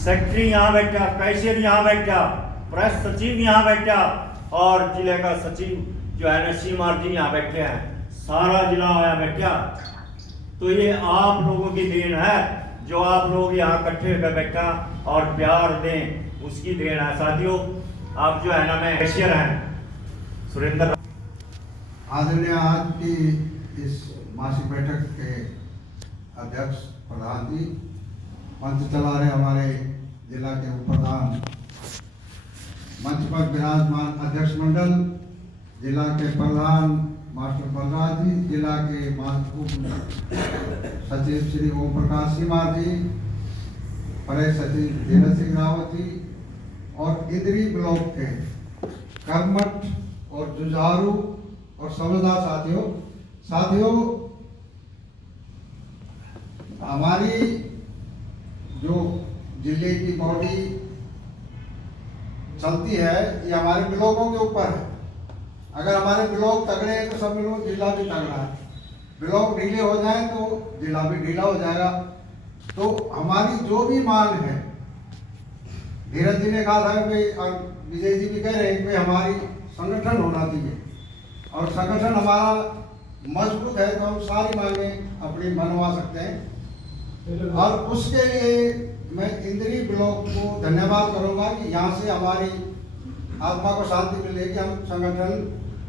Secretary यहाँ बैठा, cashier यहाँ बैठा, प्रेस सचिव यहाँ बैठा और जिले का सचिव जो है ना सीमार जी यहाँ बैठे हैं, सारा जिला यहाँ बैठा। तो ये आप लोगों की देन है, जो आप लोग यहाँ इकट्ठे होकर बैठा और प्यार दें, उसकी देन है साथियों। आप जो है ना मैं कैशियर हैं सुरेंद्र। आदरणीय आज की इस मासिक बैठक के अध्यक्ष प्रधान जी, मंच चला रहे हमारे जिला के उप प्रधान, मंच पर विराजमान अध्यक्ष मंडल, जिला के प्रधान मास्टर बलराज जी, जिला के उप सचिव श्री ओम प्रकाश सीमार जी, प्रदेश सचिव धीरज सिंह रावत जी और इदरी ब्लॉक के कर्मठ और जुझारू और समझदार साथियों, हमारी जो जिले की बॉडी चलती है ये हमारे ब्लॉकों के ऊपर है। अगर हमारे ब्लॉक तगड़े हैं तो सब लोग जिला भी तगड़ा है, ब्लॉक ढीले हो जाए तो जिला भी ढीला हो जाएगा। तो हमारी जो भी मांग है, धीरज जी ने कहा था कि और विजय जी भी कह रहे हैं कि हमारी संगठन होना चाहिए और संगठन हमारा मजबूत है तो हम सारी मांगें अपनी मनवा सकते हैं। और उसके लिए मैं इंद्री ब्लॉक को धन्यवाद करूंगा कि यहाँ से हमारी आत्मा को शांति मिलेगी, हम संगठन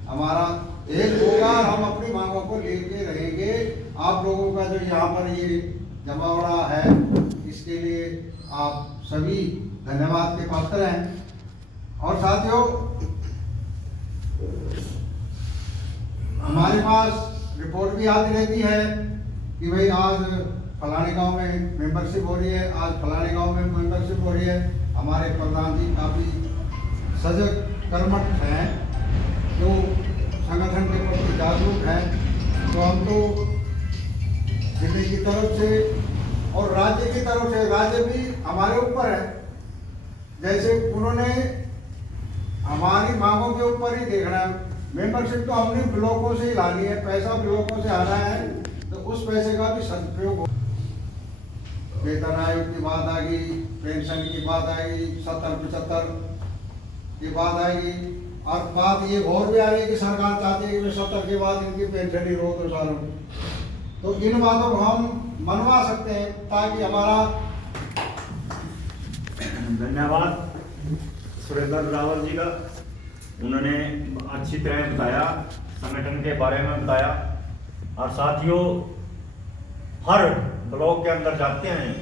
हमारा एक होगा और हम अपनी मांगों को लेके रहेंगे। आप लोगों का जो यहाँ पर ये जमावड़ा है, इसके लिए आप सभी धन्यवाद के पात्र हैं। और साथियों, हमारे पास रिपोर्ट भी आती रहती है कि भाई आज फलाने गांव में मेंबरशिप हो रही है, आज फलाने गांव में मेंबरशिप हो रही है। हमारे प्रधान जी काफ़ी सजग कर्मठ हैं, जो संगठन के प्रति जागरूक हैं। तो हम तो जिले की तरफ से और राज्य की तरफ से, राज्य भी हमारे ऊपर है, जैसे उन्होंने हमारी मांगों के ऊपर ही देखना है। मेंबरशिप तो हमने ब्लॉकों से ही लानी है, पैसा ब्लॉकों से आना है, तो उस पैसे का भी सदुपयोग हो। वेतन आयोग की बात आ गई, पेंशन की बात आएगी, 70-75 की बात आएगी। और बात ये और भी आ रही है कि सरकार चाहती है कि 70 के बाद इनकी पेंशन ही रोक 2 सालों में। तो इन बातों को हम मनवा सकते हैं ताकि हमारा। धन्यवाद सुरेंद्र रावत जी का, उन्होंने अच्छी तरह बताया, संगठन के बारे में बताया। और साथियों, हर ब्लॉक के अंदर जाते हैं,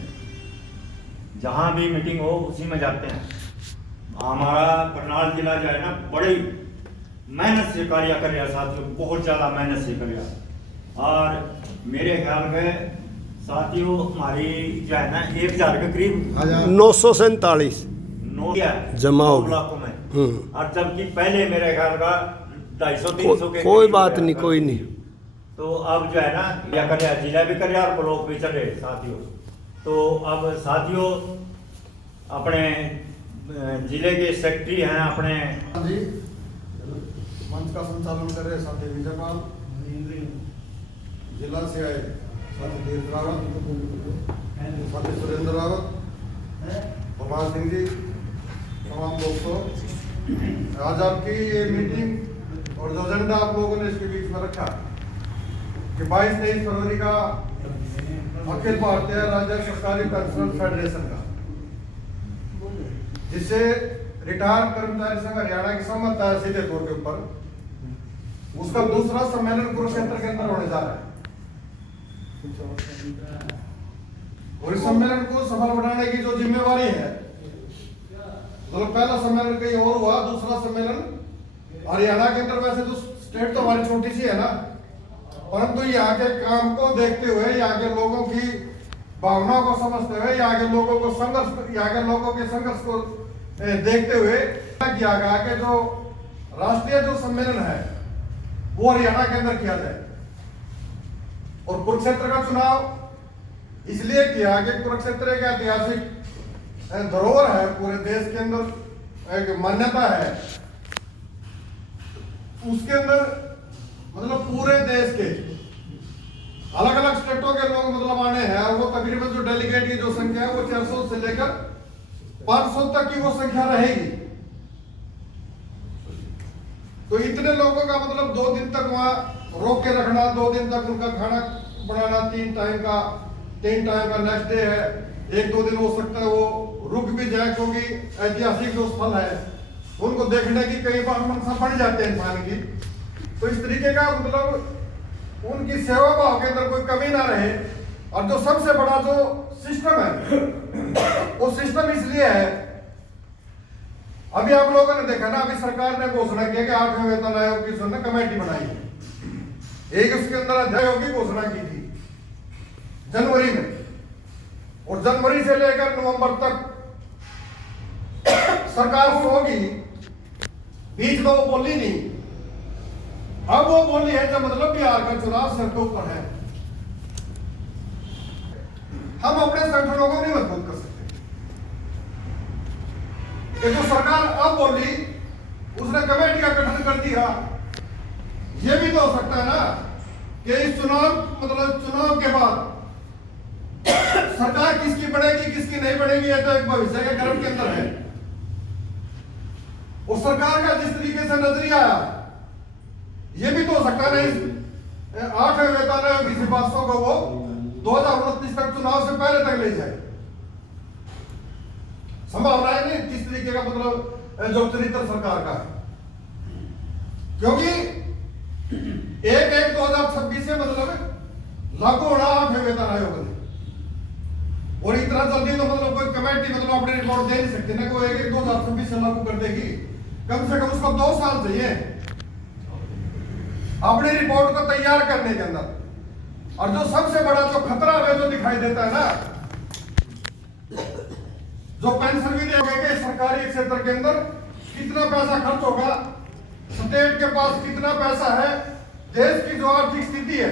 जहाँ भी मीटिंग हो उसी में जाते हैं। हमारा करनाल जिला जो है ना बड़ी मेहनत से कार्य कर रहा है साथियों, बहुत ज़्यादा मेहनत से कर रहा है। और मेरे ख्याल में साथियों हमारी जो है ना 1000 के करीब 947 जमा हो ब्लॉकों में, और जबकि पहले मेरे ख्याल का 250-300 के कोई बात नहीं, कोई नहीं। तो अब जो है ना क्या कर रहा है, जिला भी कर रहा है और ब्लॉक भी चल रहे साथियों। तो अब साथियों अपने जिले के सेक्रेटरी हैं अपने जी, मंच का संचालन कर रहे साथी विजयपाल, जिला से आए साथी धीरज रावत, साथी सुरेंद्र रावत, प्रभात सिंह जी, तमाम दोस्तों, आज आपकी ये मीटिंग और जो एजेंडा आप लोगों ने इसके बीच में रखा कि 22-23 फरवरी का अखिल भारतीय राज्य सरकारी पेंशनर्स फेडरेशन का, जिससे रिटायर्ड कर्मचारी संघ हरियाणा की सहमत है सीधे तौर के ऊपर, उसका दूसरा सम्मेलन कुरुक्षेत्र के अंदर होने जा रहा है। और इस सम्मेलन को सफल बनाने की जो जिम्मेवारी है, तो पहला सम्मेलन कहीं और हुआ, दूसरा सम्मेलन हरियाणा के अंदर, वैसे तो स्टेट तो हमारी छोटी सी है ना, परंतु यहाँ के काम को देखते हुए, यहाँ के लोगों की भावनाओं को समझते हुए, यहाँ के लोगों को संघर्ष, यहाँ के लोगों के संघर्ष को देखते हुए किया गया कि जो राष्ट्रीय जो सम्मेलन है वो हरियाणा के अंदर किया जाए। और कुरुक्षेत्र का चुनाव इसलिए किया कि कुरुक्षेत्र एक ऐतिहासिक धरोहर है, पूरे देश के अंदर एक मान्यता है। उसके अंदर मतलब पूरे देश के अलग अलग स्टेटों के लोग मतलब आने हैं, और वो तकरीबन जो डेलीगेट की जो संख्या है वो 400 से लेकर 500 तक की वो संख्या रहेगी। तो इतने लोगों का मतलब 2 दिन तक वहां रोक के रखना, 2 दिन तक उनका खाना बनाना, 3 टाइम का नेक्स्ट डे है, 1-2 दिन हो सकता है वो रुक भी जाए, क्योंकि ऐतिहासिक जो स्थल है उनको देखने की कई बार मनसा बढ़ जाते हैं इंसान की। तो इस तरीके का मतलब उनकी सेवा भाव के अंदर कोई कमी ना रहे। और जो सबसे बड़ा जो सिस्टम है वो सिस्टम इसलिए है, अभी आप लोगों ने देखा ना, अभी सरकार ने घोषणा की कि 8वें वेतन आयोग की उसने कमेटी बनाई है, एक उसके अंदर अध्यायोग की घोषणा की थी जनवरी में, और जनवरी से लेकर नवंबर तक सरकार होगी, बीच में वो बोली नहीं। अब वो बोली है जब मतलब बिहार का चुनाव सर के ऊपर है, हम अपने संगठनों को नहीं मजबूत कर सकते। ये जो सरकार अब बोली, उसने कमेटी का गठन कर दिया, ये भी तो हो सकता है ना कि इस चुनाव के बाद सरकार किसकी बढ़ेगी किसकी नहीं बढ़ेगी, ये तो एक भविष्य के गर्भ के अंदर है। और सरकार का जिस तरीके से नजरिया आया, ये भी तो हो सकता है ना इस 8वें वेतन आयोग की सिफारिशों को वो 2029 तक चुनाव से पहले तक ले जाए। संभावना है नहीं किस तरीके का मतलब जो चरित्र सरकार का है, क्योंकि 1/1/2026 से मतलब लागू होना 8वें वेतन आयोग ने, और इतना जल्दी तो मतलब कोई कमेटी मतलब अपनी रिपोर्ट दे नहीं सकती ना, कोई 1/1/2026 से लागू कर देगी, कम से कम उसको 2 साल चाहिए अपनी रिपोर्ट को तैयार करने के अंदर। और जो सबसे बड़ा जो खतरा है जो दिखाई देता है ना, जो पेंशन भी देंगे सरकारी क्षेत्र के अंदर कितना पैसा खर्च होगा, स्टेट के पास कितना पैसा है, देश की जो आर्थिक स्थिति है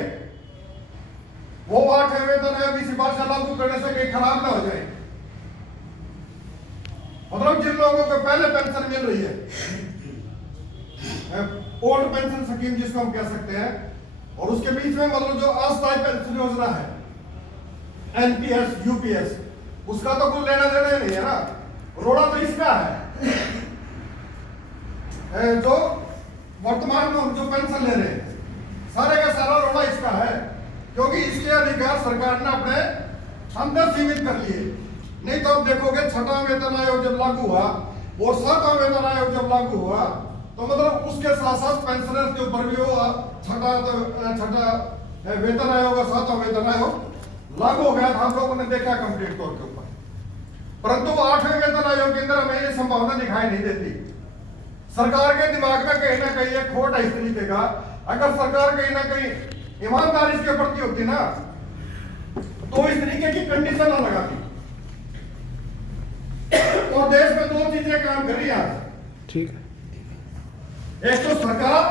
वो 8वें वेतन आयोग की सिफारिश लागू करने से कहीं खराब ना हो जाए। मतलब जिन लोगों को पहले पेंशन मिल रही है, ओल्ड पेंशन स्कीम जिसको हम कह सकते हैं, और उसके बीच में मतलब जो अस्थायी पेंशन योजना है एनपीएस यूपीएस, उसका तो कोई लेना देना ही नहीं है ना, रोड़ा तो इसका है। जो वर्तमान में हम जो पेंशन ले रहे हैं सारे का सारा रोड़ा इसका है, क्योंकि इसके अधिकार सरकार ने अपने अंदर सीमित कर लिए। नहीं तो आप देखोगे 6वां वेतन आयोग जब लागू हुआ और 7वां वेतन आयोग जब लागू हुआ, तो मतलब उसके साथ साथ पेंशनर्स के ऊपर भी वो 6ठा वेतन आयोग और 7वां वेतन आयोग लागू हो गया था, हम लोगों ने देखा कंप्लीट तौर के ऊपर। परंतु 8वें वेतन आयोग के अंदर हमें ये संभावना दिखाई नहीं देती। सरकार के दिमाग में कहीं ना कहीं एक खोट है इस तरीके का। अगर सरकार कहीं ना कहीं ईमानदारी इसके प्रति होती ना, तो इस तरीके की कंडीशन ना लगाती। और देश में 2 चीजें काम कर रही है आज, ठीक है। एक तो सरकार